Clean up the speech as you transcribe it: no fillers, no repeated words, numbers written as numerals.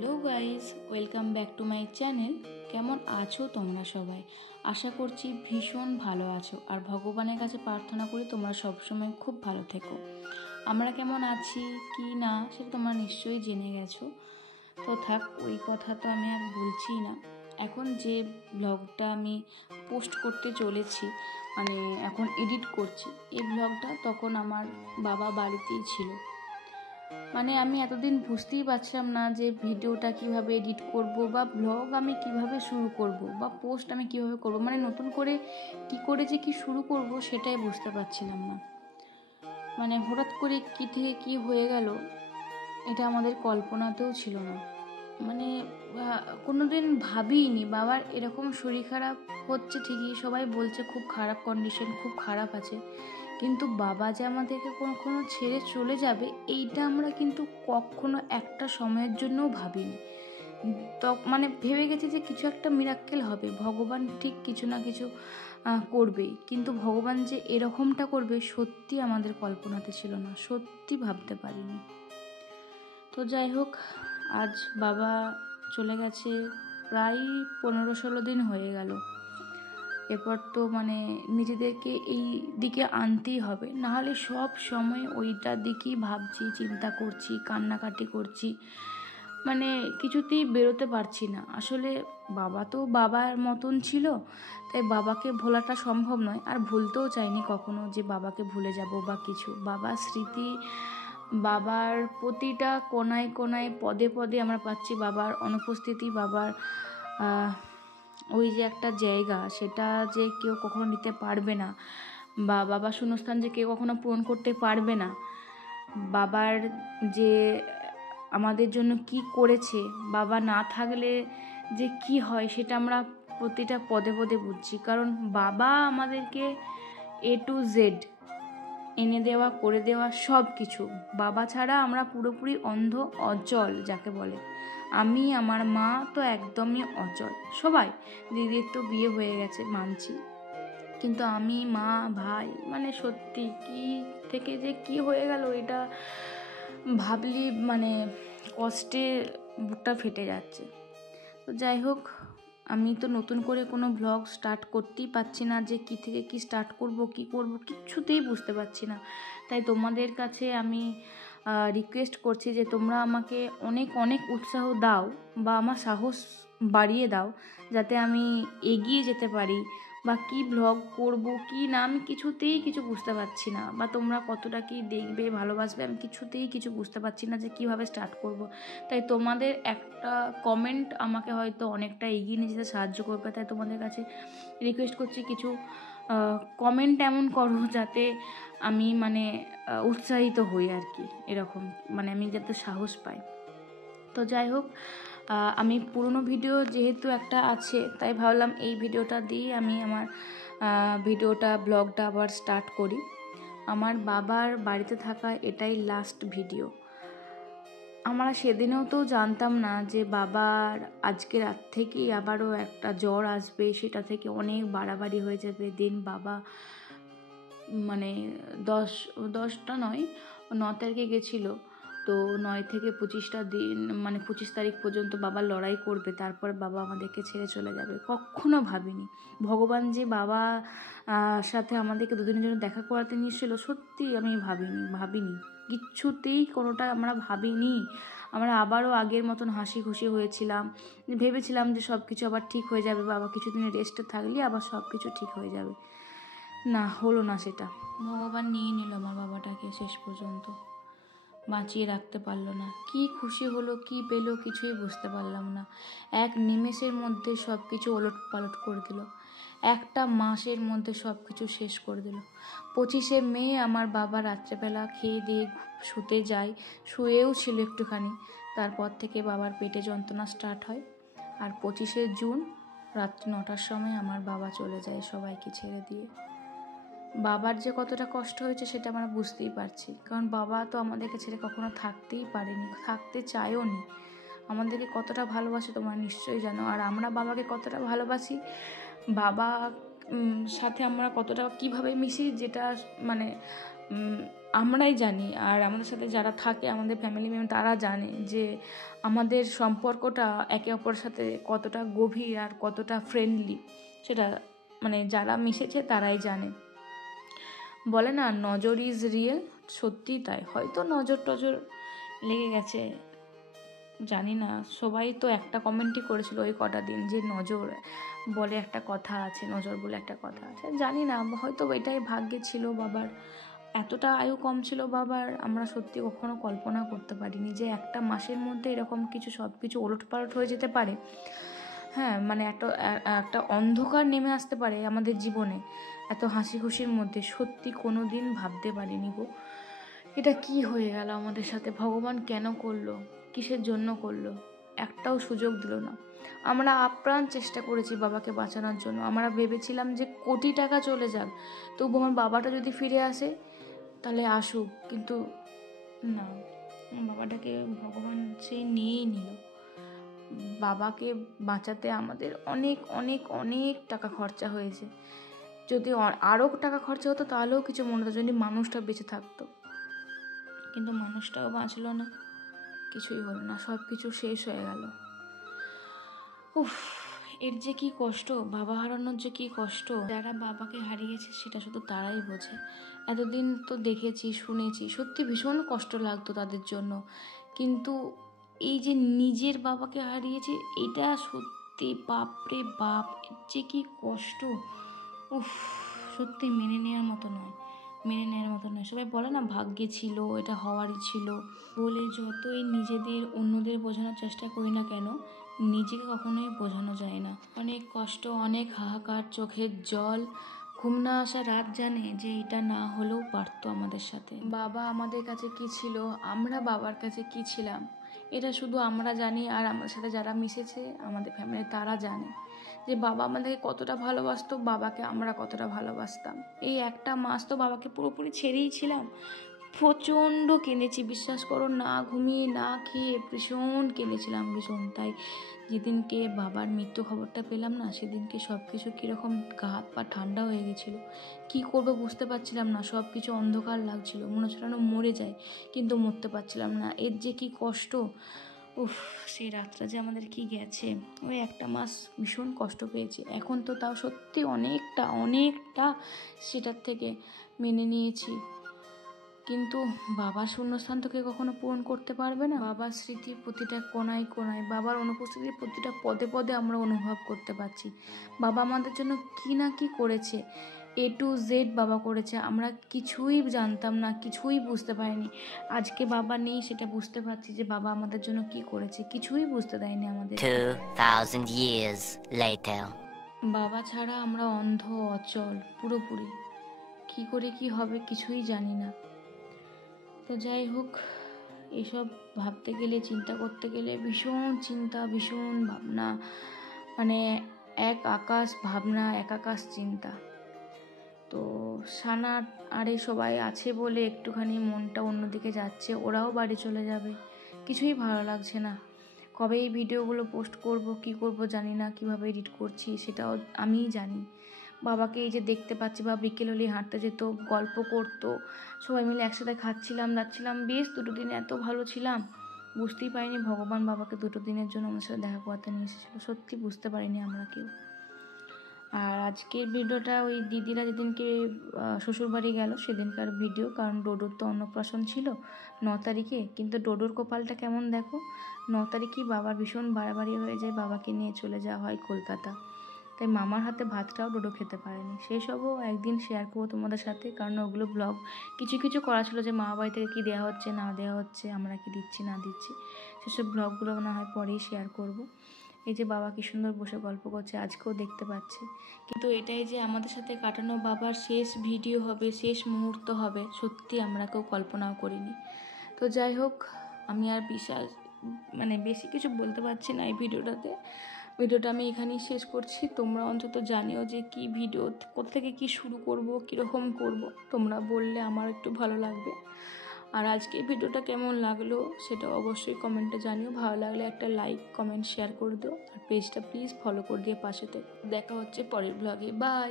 Hello guys, welcome back to my channel. কেমন আছো তোমরা সবাই? আশা করছি ভীষণ ভালো আছো, আর ভগবানের কাছে প্রার্থনা করি তোমরা সবসময় খুব ভালো থেকো। আমরা কেমন আছি কি না সেটা তোমরা নিশ্চয়ই জেনে গেছো, তো থাক, ওই কথা তো আমি আর বলছি না। এখন যে ব্লগটা আমি পোস্ট করতে চলেছি, মানে এখন এডিট করছি এই ব্লগটা, তখন আমার বাবা বাড়িতেই ছিল। মানে আমি এতদিন বুঝতেই পারছিলাম না যে ভিডিওটা কিভাবে এডিট করব, বা ব্লগ আমি কিভাবে শুরু করব, বা পোস্ট আমি কিভাবে করব, মানে নতুন করে যে কি শুরু করব সেটাই বুঝতে পারছিলাম না। মানে হঠাৎ করে কি থেকে কি হয়ে গেল, এটা আমাদের কল্পনাতেও ছিল না। মানে কোনোদিন ভাবিনি বাবার এরকম শরীর খারাপ হচ্ছে, ঠিকই সবাই বলছে খুব খারাপ কন্ডিশন, খুব খারাপ আছে, কিন্তু বাবা যে আমাদেরকে কখনো ছেড়ে চলে যাবে এইটা আমরা কিন্তু কখনো একটা সময়ের জন্যও ভাবিনি। তো মানে ভেবে গেছি যে কিছু একটা মিরাক্কেল হবে, ভগবান ঠিক কিছু না কিছু করবেই, কিন্তু ভগবান যে এরকমটা করবে সত্যি আমাদের কল্পনাতে ছিল না, সত্যি ভাবতে পারিনি। তো যাই হোক, আজ বাবা চলে গেছে প্রায় 15-16 দিন হয়ে গেল। এরপর তো মানে নিজেদেরকে এই দিকে আনতেই হবে, নাহলে সব সময় ওইটার দিকেই ভাবছি, চিন্তা করছি, কান্নাকাটি করছি, মানে কিছুতেই বেরোতে পারছি না। আসলে বাবা তো বাবার মতন ছিল, তাই বাবাকে ভোলাটা সম্ভব নয়, আর ভুলতেও চাইনি কখনো যে বাবাকে ভুলে যাব বা কিছু। বাবার স্মৃতি, বাবার প্রতিটা কোনায় কোনায় পদে পদে আমরা পাচ্ছি বাবার অনুপস্থিতি, বাবার ওই যে একটা জায়গা, সেটা যে কেউ কখনো নিতে পারবে না, বা বাবার শূন্যস্থান যে কেউ কখনো পূরণ করতে পারবে না। বাবার যে আমাদের জন্য কি করেছে, বাবা না থাকলে যে কি হয় সেটা আমরা প্রতিটা পদে পদে বুঝছি। কারণ বাবা আমাদেরকে A to Z এনে দেওয়া, করে দেওয়া, সব কিছু। বাবা ছাড়া আমরা পুরোপুরি অন্ধ, অচল যাকে বলে। আমি, আমার মা তো একদমই অচল। সবাই, দিদির তো বিয়ে হয়ে গেছে মানছি, কিন্তু আমি, মা, ভাই, মানে সত্যি কি থেকে যে কি হয়ে গেল এটা ভাবলি মানে কষ্টে বুকটা ফেটে যাচ্ছে। তো যাই হোক, আমি তো নতুন করে কোনো ব্লগ স্টার্ট করতেই পারছি না, যে কি থেকে কি স্টার্ট করব, কি করব কিচ্ছুতেই বুঝতে পারছি না। তাই তোমাদের কাছে আমি রিকোয়েস্ট করছি যে তোমরা আমাকে অনেক অনেক উৎসাহ দাও, বা আমার সাহস বাড়িয়ে দাও, যাতে আমি এগিয়ে যেতে পারি, বা কি ব্লগ করব কি না আমি কিছুতেই কিছু বুঝতে পারছি না, বা তোমরা কতটা কি দেখবে, ভালোবাসবে, আমি কিছুতেই কিছু বুঝতে পারছি না যে কিভাবে স্টার্ট করব। তাই তোমাদের একটা কমেন্ট আমাকে হয়তো অনেকটা এগিয়ে নিয়ে যেতে সাহায্য করবে। তাই তোমাদের কাছে রিকোয়েস্ট করছি, কিছু কমেন্ট এমন করো যাতে আমি মানে উৎসাহিত হই আর কি, এরকম মানে আমি যাতে সাহস পাই। তো যাই হোক, আমি পুরনো ভিডিও যেহেতু একটা আছে, তাই ভাবলাম এই ভিডিওটা দিয়ে আমি আমার ভিডিওটা, ব্লগটা আবার স্টার্ট করি। আমার বাবার বাড়িতে থাকা এটাই লাস্ট ভিডিও। আমরা সেদিনেও তো জানতাম না যে বাবার আজকে রাত থেকেই আবারও একটা জ্বর আসবে, সেটা থেকে অনেক বাড়াবাড়ি হয়ে যাবে। দিন বাবা মানে 10টা নয়, 9 তারিখে গেছিলো, তো 9 থেকে 25টা দিন, মানে 25 তারিখ পর্যন্ত বাবা লড়াই করবে, তারপর বাবা আমাদেরকে ছেড়ে চলে যাবে। কখনো ভাবিনি ভগবান যে বাবা সাথে আমাদেরকে দুদিনের জন্য দেখা করাতে নিয়েছিল, সত্যি আমি ভাবিনি কিচ্ছুতেই, কোনোটা আমরা ভাবিনি। আমরা আবারও আগের মতন হাসি খুশি হয়েছিলাম, ভেবেছিলাম যে সব কিছু আবার ঠিক হয়ে যাবে, বাবা কিছুদিনের রেস্টে থাকলে আবার সব কিছু ঠিক হয়ে যাবে। না, হলো না সেটা। ভগবান নিয়ে নিল আমার বাবাটাকে, শেষ পর্যন্ত বাঁচিয়ে রাখতে পারলো না। কি খুশি হলো, কি পেলো, কিছুই বুঝতে পারলাম না। এক নিমেষের মধ্যে সব কিছু ওলট পালট করে দিল, একটা মাসের মধ্যে সব কিছু শেষ করে দিল। 25শে মে আমার বাবা রাত্রেবেলা খেয়ে দিয়ে শুতে যায়, শুয়েও ছিল একটুখানি, তারপর থেকে বাবার পেটে যন্ত্রণা স্টার্ট হয়। আর 25শে জুন রাত্রি 9টার সময় আমার বাবা চলে যায় সবাইকে ছেড়ে দিয়ে। বাবার যে কতটা কষ্ট হয়েছে সেটা আমরা বুঝতেই পারছি, কারণ বাবা তো আমাদেরকে ছেড়ে কখনো থাকতেই পারেনি, থাকতে চায়ও নি। আমাদেরকে কতটা ভালোবাসে তোমরা নিশ্চয়ই জানো, আর আমরা বাবাকে কতটা ভালোবাসি, বাবা সাথে আমরা কতটা কিভাবে মিশি, যেটা মানে আমরাই জানি, আর আমাদের সাথে যারা থাকে আমাদের ফ্যামিলি মেম্বার তারা জানে যে আমাদের সম্পর্কটা একে অপরের সাথে কতটা গভীর আর কতটা ফ্রেন্ডলি। সেটা মানে যারা মিশেছে তারাই জানে। বলে না নজর ইজ রিয়েল, সত্যি তাই। হয়তো নজর টজর লেগে গেছে, জানি না। সবাই তো একটা কমেন্টই করেছিল ওই কটা দিন যে নজর বলে একটা কথা আছে, নজর বলে একটা কথা আছে। জানি না, হয়তো এটাই ভাগ্যে ছিল বাবার। এতটা আয়ু কম ছিল বাবার, আমরা সত্যি কখনো কল্পনা করতে পারিনি যে একটা মাসের মধ্যে এরকম কিছু সব কিছু ওলটপালট হয়ে যেতে পারে। হ্যাঁ, মানে একটা অন্ধকার নেমে আসতে পারে আমাদের জীবনে এত হাসি খুশির মধ্যে। সত্যি কোনো দিন ভাবতে পারিনি গো, এটা কি হয়ে গেল আমাদের সাথে। ভগবান কেন করলো, কিসের জন্য করলো, একটাও সুযোগ দিল না। আমরা আপ্রাণ চেষ্টা করেছি বাবাকে বাঁচানোর জন্য। আমরা ভেবেছিলাম যে কোটি টাকা চলে যাক, তবু আমার বাবাটা যদি ফিরে আসে তাহলে আসুক, কিন্তু না, বাবাটাকে ভগবান সেই নিয়েই নিল। বাবাকে বাঁচাতে আমাদের অনেক অনেক অনেক টাকা খরচা হয়েছে। যদি আরও টাকা খরচা হতো তাহলেও কিছু মনে হতো, যদি মানুষটা বেঁচে থাকতো। কিন্তু মানুষটাও বাঁচলো না, কিছুই হলো না, সব কিছু শেষ হয়ে গেল। উফ, এর যে কি কষ্ট, বাবা হারানোর যে কি কষ্ট। যারা বাবাকে হারিয়েছে সেটা শুধু তারাই বোঝে। এতদিন তো দেখেছি, শুনেছি, সত্যি ভীষণ কষ্ট লাগতো তাদের জন্য। কিন্তু এই যে নিজের বাবাকে হারিয়েছে, এটা সত্যি বাপরে বাপ, এর যে কি কষ্ট। উফ, সত্যি মেনে নেওয়ার মতো নয়, মেনে নেওয়ার মতো নয়। সবাই বলে না ভাগ্যে ছিল, এটা হওয়ারই ছিল বলে। যতই নিজেদের অন্যদের বোঝানোর চেষ্টা করি না কেন, নিজেকে কখনোই বোঝানো যায় না। অনেক কষ্ট, অনেক হাহাকার, চোখের জল, ঘুম না আসা রাত জানে যে এটা না হলেও পারতো আমাদের সাথে। বাবা আমাদের কাছে কি ছিল, আমরা বাবার কাছে কি ছিলাম, এটা শুধু আমরা জানি। আর আমাদের সাথে যারা মিশেছে আমাদের ফ্যামিলি তারা জানে যে বাবা আমাদেরকে কতটা ভালোবাসতো, বাবাকে আমরা কতটা ভালোবাসতাম। এই একটা মাস তো বাবাকে পুরোপুরি ছেড়েই ছিলাম। প্রচণ্ড কেঁদেছি, বিশ্বাস করো, না ঘুমিয়ে না খেয়ে ভীষণ কেঁদেছিলাম, ভীষণ। তাই যেদিনকে বাবার মৃত্যু খবরটা পেলাম না, সেদিনকে সব কিছু কীরকম গা হাত পা ঠান্ডা হয়ে গেছিলো। কী করবো বুঝতে পারছিলাম না, সব কিছু অন্ধকার লাগছিল, মনে হচ্ছিল না মরে যায়, কিন্তু মরতে পারছিলাম না। এর যে কি কষ্ট, উফ, সেই রাতটা যে আমাদের কি গেছে। ওই একটা মাস ভীষণ কষ্ট পেয়েছি। এখন তো তাও সত্যি অনেকটা অনেকটা সেটার থেকে মেনে নিয়েছি। কিন্তু বাবার শূন্যস্থান তো কেউ কখনো পূরণ করতে পারবে না। বাবার স্মৃতির প্রতিটা কোনায় কোনায়, বাবার অনুপস্থিতির প্রতিটা পদে পদে আমরা অনুভব করতে পারছি বাবা আমাদের জন্য কি না কি করেছে। A to Z বাবা করেছে, আমরা কিছুই জানতাম না, কিছুই বুঝতে পারিনি। আজকে বাবা নেই সেটা বুঝতে পারছি যে বাবা আমাদের জন্য কি করেছে, কিছুই বুঝতে দেয়নি আমাদের। 2000 years later. বাবা ছাড়া আমরা অন্ধ, অচল পুরোপুরি। কি করে কি হবে কিছুই জানি না। তো যাই হোক, এসব ভাবতে গেলে, চিন্তা করতে গেলে ভীষণ চিন্তা, ভীষণ ভাবনা, মানে এক আকাশ ভাবনা, এক আকাশ চিন্তা। তো সানা আরে সবাই আছে বলে একটুখানি মনটা অন্যদিকে যাচ্ছে, ওরাও বাড়ি চলে যাবে, কিছুই ভালো লাগছে না। কবে এই ভিডিওগুলো পোস্ট করব, কি করব জানি না, কিভাবে এডিট করছি সেটাও আমিই জানি। বাবাকে এই যে দেখতে পাচ্ছি, বা বিকেল হলে হাঁটতে যেত, গল্প করতো, সবাই মিলে একসাথে খাচ্ছিলাম যাচ্ছিলাম, বেশ দুটো দিন এত ভালো ছিলাম। বুঝতেই পারিনি ভগবান বাবাকে দুটো দিনের জন্য আমার সাথে দেখা করতে নিয়ে এসেছিলো, সত্যি বুঝতে পারিনি আমরা কেউ। আর আজকের ভিডিওটা ওই দিদিরা যেদিনকে শ্বশুরবাড়ি গেল সেদিনকার ভিডিও, কারণ ডোডোর তো অন্নপ্রাশন ছিল 9 তারিখে। কিন্তু ডোডোর কপালটা কেমন দেখো, 9 তারিখেই বাবার ভীষণ বাড়াবাড়ি হয়ে যায়, বাবাকে নিয়ে চলে যাওয়া হয় কলকাতা। তাই মামার হাতে ভাতটাও ডোডো খেতে পারেনি। সেসবও একদিন শেয়ার করবো তোমাদের সাথে, কারণ ওগুলো ব্লগ কিছু কিছু করা ছিল যে মা বাড়ি থেকে কী দেওয়া হচ্ছে না দেওয়া হচ্ছে, আমরা কি দিচ্ছি না দিচ্ছি, সেসব ব্লগগুলো না হয় পরেই শেয়ার করব। এই যে বাবা কি সুন্দর বসে গল্প করছে, আজকেও দেখতে পাচ্ছি। কিন্তু এটাই যে আমাদের সাথে কাটানো বাবার শেষ ভিডিও হবে, শেষ মুহূর্ত হবে, সত্যি আমরা কেউ কল্পনাও করিনি। তো যাই হোক, আমি আর বেশি কিছু বলতে পারছি না এই ভিডিওটা আমি এখানেই শেষ করছি। তোমরা অন্তত জানিও যে কি ভিডিও, কোথা থেকে কি শুরু করব, কীরকম করব, তোমরা বললে আমার একটু ভালো লাগবে। আর আজকে ভিডিওটা কেমন লাগলো সেটা অবশ্যই কমেন্টে জানিও। ভালো লাগলে একটা লাইক, কমেন্ট, শেয়ার করে দিও। আর পেজটা প্লিজ ফলো করে দিয়ে পাশে থেকে। দেখা হচ্ছে পরের ব্লগে, বাই।